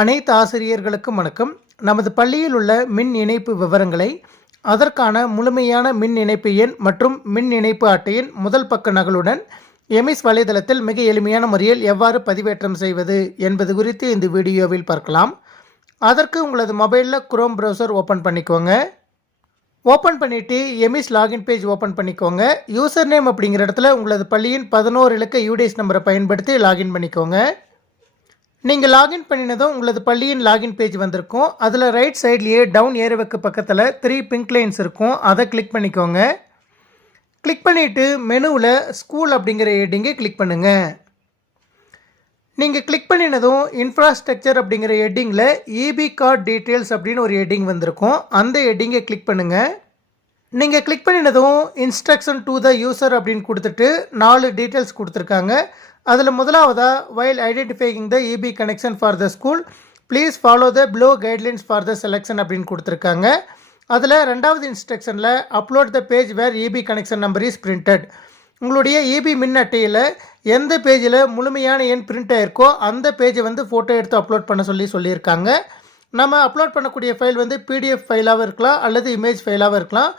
அனைத்து ஆசிரியர்களுக்கும் வணக்கம். நமது பள்ளியில் உள்ள மின் இணைப்பு விவரங்களை அதற்கான முழுமையான மின் இணைப்பு எண் மற்றும் மின் இணைப்பு அட்டையின் முதல் பக்க நகலுடன் எமிஸ் வலைதளத்தில் மிக எளிமையான முறையில் எவ்வாறு பதிவேற்றம் செய்வது என்பது குறித்து இந்த வீடியோவில் பார்க்கலாம். அதற்கு உங்களது மொபைலில் குரோம் ப்ரௌசர் ஓப்பன் பண்ணிக்கோங்க. ஓப்பன் பண்ணிவிட்டு எமிஸ் லாகின் பேஜ் ஓப்பன் பண்ணிக்கோங்க. யூசர் நேம் அப்படிங்கிற இடத்துல உங்களது பள்ளியின் பதினோரு இலக்க யூடிஎஸ் நம்பரை பயன்படுத்தி லாகின் பண்ணிக்கோங்க. நீங்கள் லாகின் பண்ணினதும் உங்களது பள்ளியின் லாகின் பேஜ் வந்திருக்கும். அதில் ரைட் சைட்லேயே டவுன் ஏரோவுக்கு பக்கத்தில் த்ரீ பிங்க் லைன்ஸ் இருக்கும். அதை கிளிக் பண்ணிக்கோங்க. கிளிக் பண்ணிவிட்டு மெனுவில் ஸ்கூல் அப்படிங்கிற ஹெட்டிங்கை கிளிக் பண்ணுங்கள் நீங்கள் கிளிக் பண்ணினதும் இன்ஃப்ராஸ்ட்ரக்சர் அப்படிங்கிற ஹெட்டிங்கில் இபி கார்டு டீட்டெயில்ஸ் அப்படின்னு ஒரு ஹெட்டிங் வந்திருக்கும். அந்த ஹெட்டிங்கை கிளிக் பண்ணுங்கள் நீங்கள் கிளிக் பண்ணினதும் இன்ஸ்ட்ரக்ஷன் டு த யூசர் அப்படின்னு கொடுத்துட்டு நாலு டீட்டெயில்ஸ் கொடுத்துருக்காங்க. அதில் முதலாவதாக while identifying the EB connection for the school please follow the below guidelines for the selection அப்படின்னு கொடுத்துருக்காங்க. அதில் ரெண்டாவது இன்ஸ்ட்ரக்ஷனில் upload the page where EB connection number is printed உங்களுடைய இபி மின் அட்டையில் எந்த பேஜில் முழுமையான எண் பிரிண்ட் ஆயிருக்கோ அந்த பேஜை வந்து ஃபோட்டோ எடுத்து அப்லோட் பண்ண சொல்லி சொல்லியிருக்காங்க. நம்ம அப்லோட் பண்ணக்கூடிய ஃபைல் வந்து பிடிஎஃப் ஃபைலாகவும் இருக்கலாம் அல்லது இமேஜ் ஃபைலாகவும் இருக்கலாம்.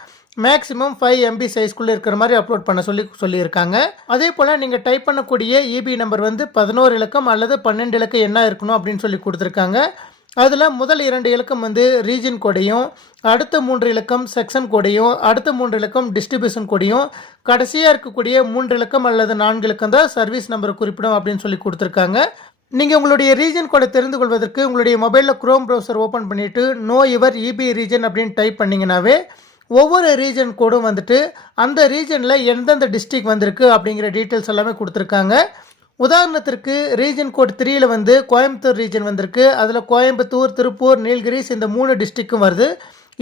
மேக்ஸிமம் ஃபைவ் எம்பி சைஸ்க்குள்ளே இருக்கிற மாதிரி அப்லோட் பண்ண சொல்லி சொல்லியிருக்காங்க. அதே போல் நீங்கள் டைப் பண்ணக்கூடிய இபி நம்பர் வந்து பதினோரு இலக்கம் அல்லது பன்னெண்டு இலக்கம் என்ன இருக்கணும் அப்படின்னு சொல்லி கொடுத்துருக்காங்க. அதில் முதல் இரண்டு இலக்கம் வந்து ரீஜன் கோடையும் அடுத்த மூன்று இலக்கம் செக்ஷன் கோடையும் அடுத்த மூன்று இலக்கம் டிஸ்ட்ரிபியூஷன் கோடையும் கடைசியாக இருக்கக்கூடிய மூன்று இலக்கம் அல்லது நான்கு இலக்கம் தான் சர்வீஸ் நம்பரை குறிப்பிடும் அப்படின்னு சொல்லி கொடுத்துருக்காங்க. நீங்கள் உங்களுடைய ரீஜன் கோடை தெரிந்து கொள்வதற்கு உங்களுடைய மொபைலில் குரோம் ப்ரௌசர் ஓப்பன் பண்ணிவிட்டு நோ யுவர் இபி ரீஜன் அப்படின்னு டைப் பண்ணிங்கனாவே ஒவ்வொரு ரீஜன் கோடும் வந்துட்டு அந்த ரீஜனில் எந்தெந்த டிஸ்ட்ரிக் வந்திருக்கு அப்படிங்கிற டீட்டெயில்ஸ் எல்லாமே கொடுத்துருக்காங்க. உதாரணத்திற்கு ரீஜன் கோட் த்ரீயில் வந்து கோயம்புத்தூர் ரீஜன் வந்திருக்கு. அதில் கோயம்புத்தூர் திருப்பூர் நீல்கிரிஸ் இந்த மூணு டிஸ்ட்ரிக்கும் வருது.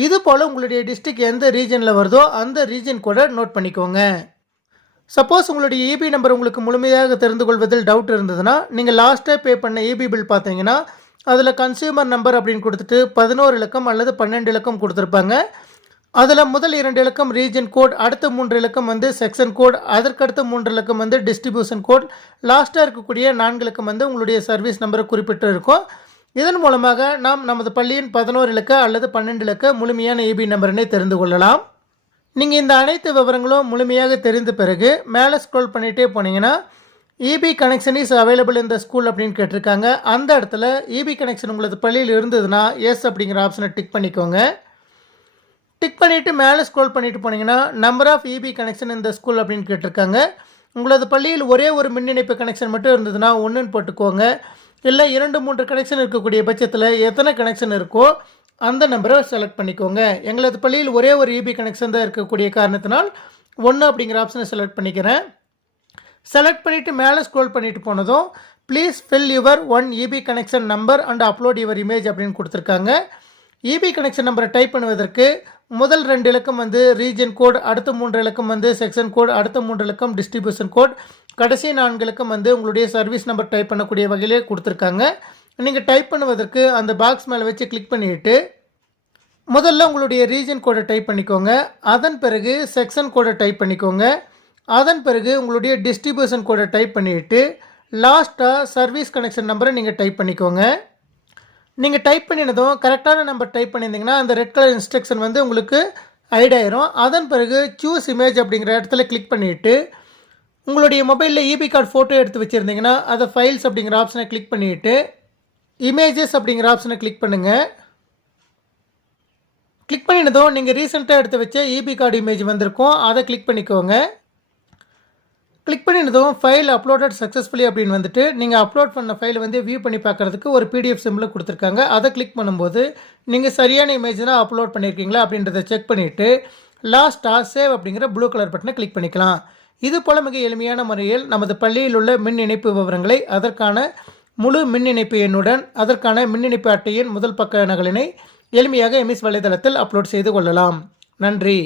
இது போல் உங்களுடைய டிஸ்ட்ரிக் எந்த ரீஜனில் வருதோ அந்த ரீஜன் கூட நோட் பண்ணிக்கோங்க. சப்போஸ் உங்களுடைய இபி நம்பர் உங்களுக்கு முழுமையாக தெரிந்து கொள்வதில் டவுட் இருந்ததுன்னா நீங்கள் லாஸ்ட்டாக பே பண்ண இபி பில் பார்த்தீங்கன்னா அதில் கன்சியூமர் நம்பர் அப்படின்னு கொடுத்துட்டு பதினோரு இலக்கம் அல்லது பன்னெண்டு இலக்கம் கொடுத்துருப்பாங்க. அதில் முதல் இரண்டு இலக்கம் ரீஜன் கோட் அடுத்த மூன்று இலக்கம் வந்து செக்ஷன் கோட் அதற்கடுத்த மூன்று இலக்கம் வந்து டிஸ்ட்ரிபியூஷன் கோட் லாஸ்ட்டாக இருக்கக்கூடிய நான்கு இலக்கம் வந்து உங்களுடைய சர்வீஸ் நம்பரை குறிப்பிட்டு இருக்கும் இதன் மூலமாக நாம் நமது பள்ளியின் பதினோரு இலக்க அல்லது பன்னெண்டு இலக்க முழுமையான இபி நம்பரினை தெரிந்து கொள்ளலாம். நீங்கள் இந்த அனைத்து விவரங்களும் முழுமையாக தெரிந்த பிறகு மேலே ஸ்க்ரோல் பண்ணிகிட்டே போனீங்கன்னா இபி கனெக்ஷன் இஸ் அவைலபிள் இந்த ஸ்கூல் அப்படின்னு கேட்டிருக்காங்க. அந்த இடத்துல இபி கனெக்ஷன் உங்களது பள்ளியில் இருந்ததுன்னா எஸ் அப்படிங்கிற ஆப்ஷனை டிக் பண்ணிக்கோங்க. டிக் பண்ணிவிட்டு மேலே ஸ்க்ரோல் பண்ணிவிட்டு போனீங்கன்னா நம்பர் ஆஃப் இபி கனெக்ஷன் இந்த ஸ்கூல் அப்படின்னு கேட்டிருக்காங்க. உங்களது பள்ளியில் ஒரே ஒரு மின் இணைப்பு கனெக்ஷன் மட்டும் இருந்ததுன்னா ஒன்றுன்னு போட்டுக்கோங்க. இல்லை இரண்டு மூன்று கனெக்ஷன் இருக்கக்கூடிய பட்சத்தில் எத்தனை கனெக்ஷன் இருக்கோ அந்த நம்பரை செலக்ட் பண்ணிக்கோங்க. எங்களது பள்ளியில் ஒரே ஒரு இபி கனெக்ஷன் தான் இருக்கக்கூடிய காரணத்தினால் ஒன்று அப்படிங்கிற ஆப்ஷனை செலக்ட் பண்ணிக்கிறேன். செலக்ட் பண்ணிவிட்டு மேலே ஸ்க்ரோல் பண்ணிவிட்டு போனதும் please fill your one EB connection number and upload your image அப்படின்னு கொடுத்துருக்காங்க. இபி கனெக்ஷன் நம்பரை டைப் பண்ணுவதற்கு முதல் ரெண்டு இலக்கம் வந்து ரீஜன் கோட் அடுத்த மூன்று இலக்கம் வந்து செக்ஷன் கோட் அடுத்த மூன்று இலக்கம் டிஸ்ட்ரிபியூஷன் கோட் கடைசி நான்கு இலக்கம் வந்து உங்களுடைய சர்வீஸ் நம்பர் டைப் பண்ணக்கூடிய வகையிலே கொடுத்துருக்காங்க. நீங்கள் டைப் பண்ணுவதற்கு அந்த பாக்ஸ் மேலே வச்சு கிளிக் பண்ணிவிட்டு முதல்ல உங்களுடைய ரீஜன் கோடை டைப் பண்ணிக்கோங்க. அதன் பிறகு செக்ஷன் கோடை டைப் பண்ணிக்கோங்க. அதன் பிறகு உங்களுடைய டிஸ்ட்ரிபியூஷன் கோடை டைப் பண்ணிவிட்டு லாஸ்ட்டாக சர்வீஸ் கனெக்ஷன் நம்பரை நீங்கள் டைப் பண்ணிக்கோங்க. நீங்கள் டைப் பண்ணினதும் கரெக்டான நம்பர் டைப் பண்ணியிருந்தீங்கன்னா அந்த ரெட் கலர் இன்ஸ்ட்ரக்ஷன் வந்து உங்களுக்கு ஐட் ஆயிரும். அதன் பிறகு சூஸ் இமேஜ் அப்படிங்கிற இடத்துல கிளிக் பண்ணிவிட்டு உங்களுடைய மொபைலில் இபி கார்டு ஃபோட்டோ எடுத்து வச்சுருந்தீங்கன்னா அதை ஃபைல்ஸ் அப்படிங்கிற ஆப்ஷனை கிளிக் பண்ணிவிட்டு இமேஜஸ் அப்படிங்கிற ஆப்ஷனை கிளிக் பண்ணுங்கள் கிளிக் பண்ணினதும் நீங்கள் ரீசெண்டாக எடுத்து வச்ச இபி கார்டு இமேஜ் வந்திருக்கும். அதை கிளிக் பண்ணிக்கோங்க. கிளிக் பண்ணினதும் ஃபைல் அப்லோடட் சக்ஸஸ்ஃபுல்லி அப்படின்னு வந்துட்டு நீங்கள் அப்லோட் பண்ண ஃபைல் வந்து வியூ பண்ணி பார்க்குறதுக்கு ஒரு பிடிஎஃப் சிம்பிள் கொடுத்துருக்காங்க. அதை கிளிக் பண்ணும்போது நீங்கள் சரியான இமேஜ் தான் அப்லோட் பண்ணியிருக்கீங்களா அப்படின்றத செக் பண்ணிவிட்டு லாஸ்ட்டாக சேவ் அப்படிங்கிற ப்ளூ கலர் பட்டனை கிளிக் பண்ணிக்கலாம். இது போல் மிக எளிமையான முறையில் நமது பள்ளியில் உள்ள மின் இணைப்பு விவரங்களை அதற்கான முழு மின் இணைப்பு எண்ணுடன் அதற்கான மின் இணைப்பு அட்டையின் முதல் பக்க நகலினை எளிமையாக எம்எஸ் வலைதளத்தில் அப்லோட் செய்து கொள்ளலாம். நன்றி.